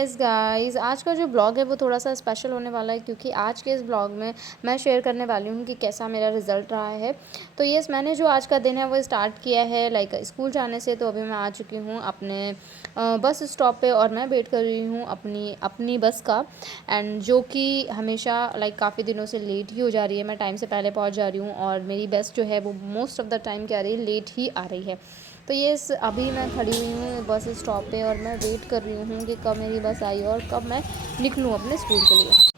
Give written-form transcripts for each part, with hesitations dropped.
Yes guys, आज का जो ब्लॉग है वो थोड़ा-सा स्पेशल होने वाला है क्योंकि आज के इस ब्लॉग में मैं शेयर करने वाली हूँ कि कैसा मेरा रिज़ल्ट रहा है। तो यस, मैंने जो आज का दिन है वो स्टार्ट किया है लाइक स्कूल जाने से। तो अभी मैं आ चुकी हूँ अपने बस स्टॉप पे और मैं वेट कर रही हूँ अपनी अपनी बस का। एंड जो कि हमेशा लाइक काफ़ी दिनों से लेट ही हो जा रही है। मैं टाइम से पहले पहुँच जा रही हूँ और मेरी बस जो है वो मोस्ट ऑफ़ द टाइम क्या आ रही है, लेट ही आ रही है। तो यस, अभी मैं खड़ी हुई हूँ बस स्टॉप पे और मैं वेट कर रही हूँ कि कब मेरी बस आई और कब मैं निकलूँ अपने स्कूल के लिए।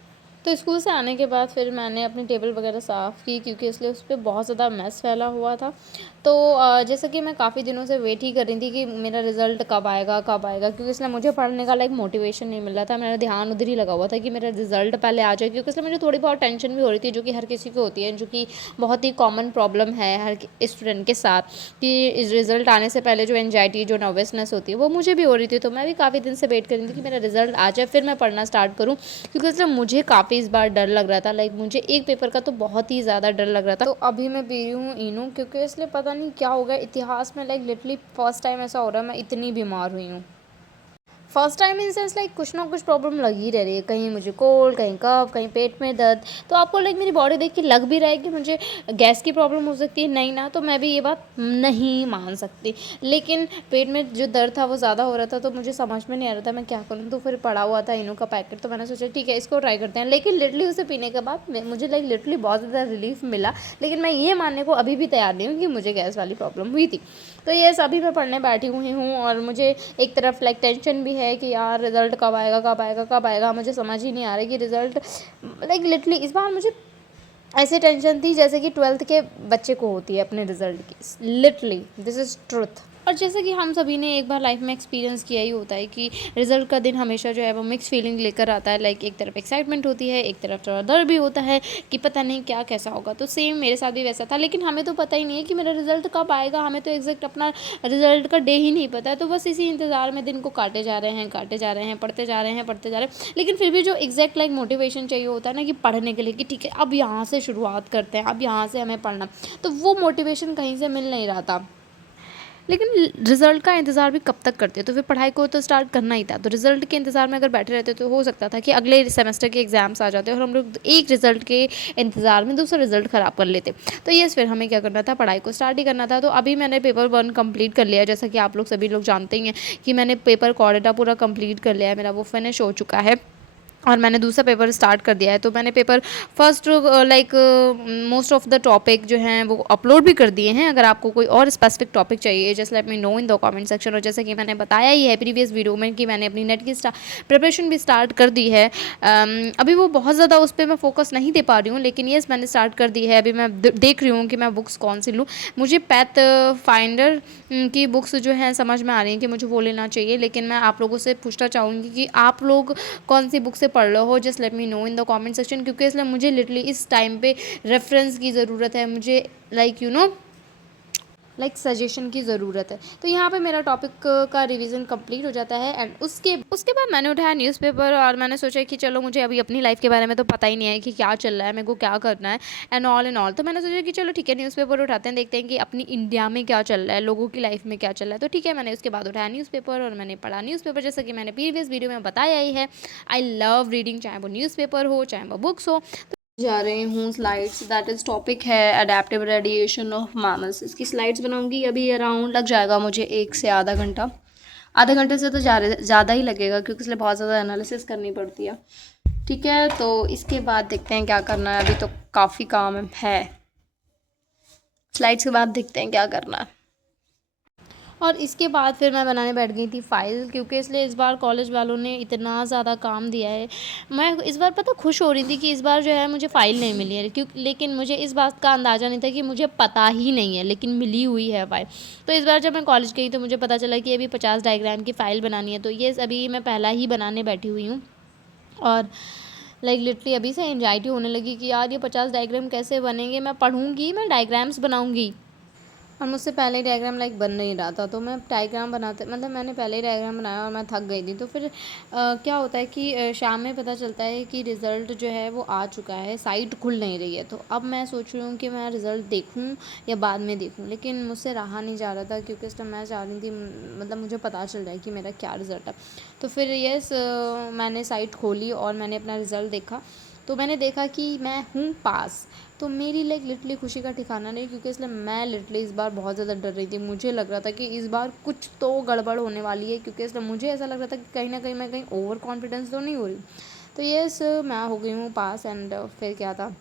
तो स्कूल से आने के बाद फिर मैंने अपनी टेबल वगैरह साफ़ की क्योंकि इसलिए उस पे बहुत ज़्यादा मैस फैला हुआ था। तो जैसे कि मैं काफ़ी दिनों से वेट ही कर रही थी कि मेरा रिज़ल्ट कब आएगा क्योंकि इसलिए मुझे पढ़ने का लाइक मोटिवेशन नहीं मिल रहा था। मेरा ध्यान उधर ही लगा हुआ था कि मेरा रिज़ल्ट पहले आ जाए, क्योंकि इसलिए मुझे थोड़ी बहुत टेंशन भी हो रही थी जो कि हर किसी को होती है, जो कि बहुत ही कॉमन प्रॉब्लम है हर स्टूडेंट के साथ, कि इस रिज़ल्ट आने से पहले जो एंजाइटी जो नर्वसनेस होती है वो मुझे भी हो रही थी। तो मैं भी काफ़ी दिन से वेट कर रही थी कि मेरा रिज़ल्ट आ जाए फिर मैं पढ़ना स्टार्ट करूँ, क्योंकि इसलिए मुझे काफ़ी इस बार डर लग रहा था। लाइक मुझे एक पेपर का तो बहुत ही ज़्यादा डर लग रहा था। तो अभी मैं पी रही हूँ इनो, क्योंकि इसलिए पता नहीं क्या हो गया इतिहास में, लाइक लिटरली फर्स्ट टाइम ऐसा हो रहा है मैं इतनी बीमार हुई हूँ। First time in sense like कुछ ना कुछ प्रॉब्लम लग ही रही है, कहीं मुझे कोल्ड, कहीं कफ, कहीं पेट में दर्द। तो आपको लाइक मेरी बॉडी देख के लग भी रहा है कि मुझे गैस की प्रॉब्लम हो सकती है, नहीं ना, तो मैं भी ये बात नहीं मान सकती। लेकिन पेट में जो दर्द था वो ज़्यादा हो रहा था, तो मुझे समझ में नहीं आ रहा था मैं क्या करूँ। तो फिर पड़ा हुआ था इनो का पैकेट, तो मैंने सोचा ठीक है इसको ट्राई करते हैं। लेकिन लिटरली उसे पीने के बाद मुझे लाइक लिटरली बहुत ज़्यादा रिलीफ मिला। लेकिन मैं ये मानने को अभी भी तैयार नहीं हूँ कि मुझे गैस वाली प्रॉब्लम हुई थी। तो ये अभी मैं पढ़ने बैठी हुई हूँ और मुझे एक तरफ लाइक टेंशन भी है कि यार रिज़ल्ट कब आएगा, कब आएगा, कब आएगा। मुझे समझ ही नहीं आ रहा है कि रिज़ल्ट लाइक लिटरली इस बार मुझे ऐसे टेंशन थी जैसे कि 12th के बच्चे को होती है अपने रिज़ल्ट की। Literally this is truth. और जैसे कि हम सभी ने एक बार लाइफ में एक्सपीरियंस किया ही होता है कि रिज़ल्ट का दिन हमेशा जो है वो मिक्स फीलिंग लेकर आता है। लाइक एक तरफ एक्साइटमेंट होती है, एक तरफ थोड़ा डर भी होता है कि पता नहीं क्या कैसा होगा। तो सेम मेरे साथ भी वैसा था, लेकिन हमें तो पता ही नहीं है कि मेरा रिज़ल्ट कब आएगा। हमें तो एग्जैक्ट अपना रिज़ल्ट का डे ही नहीं पता है। तो बस इसी इंतज़ार में दिन को काटे जा रहे हैं, पढ़ते जा रहे हैं। लेकिन फिर भी जो एग्जैक्ट लाइक मोटिवेशन चाहिए होता है ना कि पढ़ने के लिए, कि ठीक है अब यहाँ से शुरुआत करते हैं, अब यहाँ से हमें पढ़ना, तो वो मोटिवेशन कहीं से मिल नहीं रहा था। लेकिन रिज़ल्ट का इंतज़ार भी कब तक करते, तो फिर पढ़ाई को तो स्टार्ट करना ही था। तो रिज़ल्ट के इंतज़ार में अगर बैठे रहते तो हो सकता था कि अगले सेमेस्टर के एग्ज़ाम्स आ जाते और हम लोग एक रिज़ल्ट के इंतज़ार में दूसरा रिज़ल्ट ख़राब कर लेते। तो यस, फिर हमें क्या करना था, पढ़ाई को स्टार्ट ही करना था। तो अभी मैंने पेपर 1 कंप्लीट कर लिया, जैसा कि आप लोग सभी लोग जानते ही हैं कि मैंने पेपर कोडेटा पूरा कंप्लीट कर लिया है, मेरा वो फिनिश हो चुका है और मैंने दूसरा पेपर स्टार्ट कर दिया है। तो मैंने paper first like most of the topic जो हैं वो अपलोड भी कर दिए हैं। अगर आपको कोई और स्पेसिफिक टॉपिक चाहिए just let me know in the comment section. और जैसे कि मैंने बताया ही है प्रीवियस वीडियो में कि मैंने अपनी नेट की प्रिपरेशन भी स्टार्ट कर दी है। अभी वो बहुत ज़्यादा उस पर मैं फोकस नहीं दे पा रही हूँ, लेकिन येस मैंने स्टार्ट कर दी है। अभी मैं देख रही हूँ कि मैं बुक्स कौन सी लूँ। मुझे पैथ फाइंडर की बुक्स जो हैं समझ में आ रही हैं कि मुझे वो लेना चाहिए, लेकिन मैं आप लोगों से पूछना चाहूँगी कि आप लोग कौन सी बुक से पढ़ रहे हो, just let me know in the comment section. क्योंकि इसलिए मुझे लिटरली इस टाइम पे रेफरेंस की ज़रूरत है, मुझे लाइक लाइक सजेशन की ज़रूरत है। तो यहाँ पे मेरा टॉपिक का रिवीजन कंप्लीट हो जाता है एंड उसके उसके बाद मैंने उठाया न्यूज़पेपर और मैंने सोचा कि चलो मुझे अभी अपनी लाइफ के बारे में तो पता ही नहीं है कि क्या चल रहा है, मेरे को क्या करना है एंड ऑल। तो मैंने सोचा कि चलो ठीक है न्यूज़पेपर उठाते हैं, देखते हैं कि अपनी इंडिया में क्या चल रहा है, लोगों की लाइफ में क्या चल रहा है। तो ठीक है, मैंने उसके बाद उठाया न्यूज़पेपर और मैंने पढ़ा न्यूज़पेपर। जैसा कि मैंने प्रीवियस वीडियो में बताया ही है, आई लव रीडिंग, चाहे वो न्यूज़पेपर हो चाहे वो बुक्स हो। जा रही हूँ स्लाइड्स, दैट इज़ टॉपिक है अडेप्टिव रेडिएशन ऑफ मैमल्स। इसकी स्लाइड्स बनाऊंगी, अभी अराउंड लग जाएगा मुझे 1 से आधा घंटा। आधे घंटे से तो ज़्यादा ही लगेगा क्योंकि इसलिए बहुत ज़्यादा एनालिसिस करनी पड़ती है। ठीक है, तो इसके बाद देखते हैं क्या करना है। अभी तो काफ़ी काम है, स्लाइड्स के बाद देखते हैं क्या करना है। और इसके बाद फिर मैं बनाने बैठ गई थी फ़ाइल, क्योंकि इसलिए इस बार कॉलेज वालों ने इतना ज़्यादा काम दिया है। मैं इस बार पता खुश हो रही थी कि इस बार जो है मुझे फ़ाइल नहीं मिली है, लेकिन मुझे इस बात का अंदाज़ा नहीं था कि मुझे पता ही नहीं है, लेकिन मिली हुई है फ़ाइल। तो इस बार जब मैं कॉलेज गई तो मुझे पता चला कि अभी 50 डायग्राम की फ़ाइल बनानी है। तो ये अभी मैं पहला ही बनाने बैठी हुई हूँ और लाइक लिटरली अभी से एंजाइटी होने लगी कि यार ये 50 डायग्राम कैसे बनेंगे। मैं पढ़ूँगी, मैं डायग्राम्स बनाऊँगी और मुझसे पहले ही डायग्राम बन नहीं रहा था, तो मैं डायग्राम बनाते मतलब मैंने पहले ही डायग्राम बनाया और मैं थक गई थी। तो फिर क्या होता है कि शाम में पता चलता है कि रिज़ल्ट जो है वो आ चुका है, साइट खुल नहीं रही है। तो अब मैं सोच रही हूँ कि मैं रिज़ल्ट देखूँ या बाद में देखूँ, लेकिन मुझसे रहा नहीं जा रहा था क्योंकि इस टाइम मैं चाह रही थी मतलब मुझे पता चल जाए कि मेरा क्या रिज़ल्ट है। तो फिर मैंने साइट खोली और मैंने अपना रिज़ल्ट देखा, तो मैंने देखा कि मैं हूँ पास। तो मेरी लिटरली खुशी का ठिकाना नहीं, क्योंकि इसलिए मैं लिटरली इस बार बहुत ज़्यादा डर रही थी। मुझे लग रहा था कि इस बार कुछ तो गड़बड़ होने वाली है, क्योंकि इसलिए मुझे ऐसा लग रहा था कि कहीं ना कहीं मैं कहीं ओवर कॉन्फिडेंस तो नहीं हो रही। तो मैं हो गई हूँ पास। एंड फिर क्या था,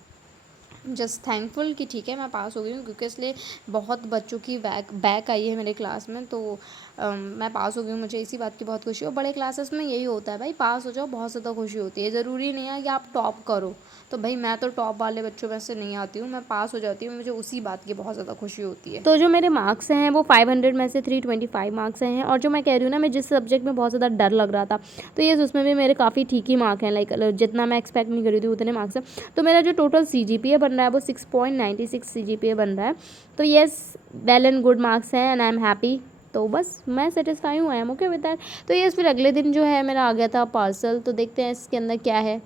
जस्ट थैंकफुल कि ठीक है मैं पास हो गई हूँ, क्योंकि इसलिए बहुत बच्चों की बैक आई है मेरे क्लास में। तो मैं पास हो गई हूँ, मुझे इसी बात की बहुत खुशी है। और बड़े क्लासेस में यही होता है भाई, पास हो जाओ बहुत ज़्यादा खुशी होती है। ज़रूरी नहीं है कि आप टॉप करो। तो भाई मैं तो टॉप वाले बच्चों में से नहीं आती हूँ, मैं पास हो जाती हूँ, मुझे उसी बात की बहुत ज़्यादा खुशी होती है। तो जो मेरे मार्क्स हैं वो 500 में से 325 मार्क्स हैं। और जो मैं कह रही हूँ ना, मैं जिस सब्जेक्ट में बहुत ज़्यादा डर लग रहा था, तो ये उसमें भी मेरे काफ़ी ठीक ही मार्क हैं। जितना मैं एक्सपेक्ट नहीं कर रही थी उतने मार्क्स हैं। तो मेरा जो टोटल CGPA बन रहा है वो 6.96 CGPA बन रहा है। तो yes, well and good marks हैं एंड आई एम हैप्पी। तो बस मैं सेटिस्फाई हूँ, I am okay with that. तो फिर अगले दिन जो है मेरा आ गया था पार्सल। तो देखते हैं इसके अंदर क्या है।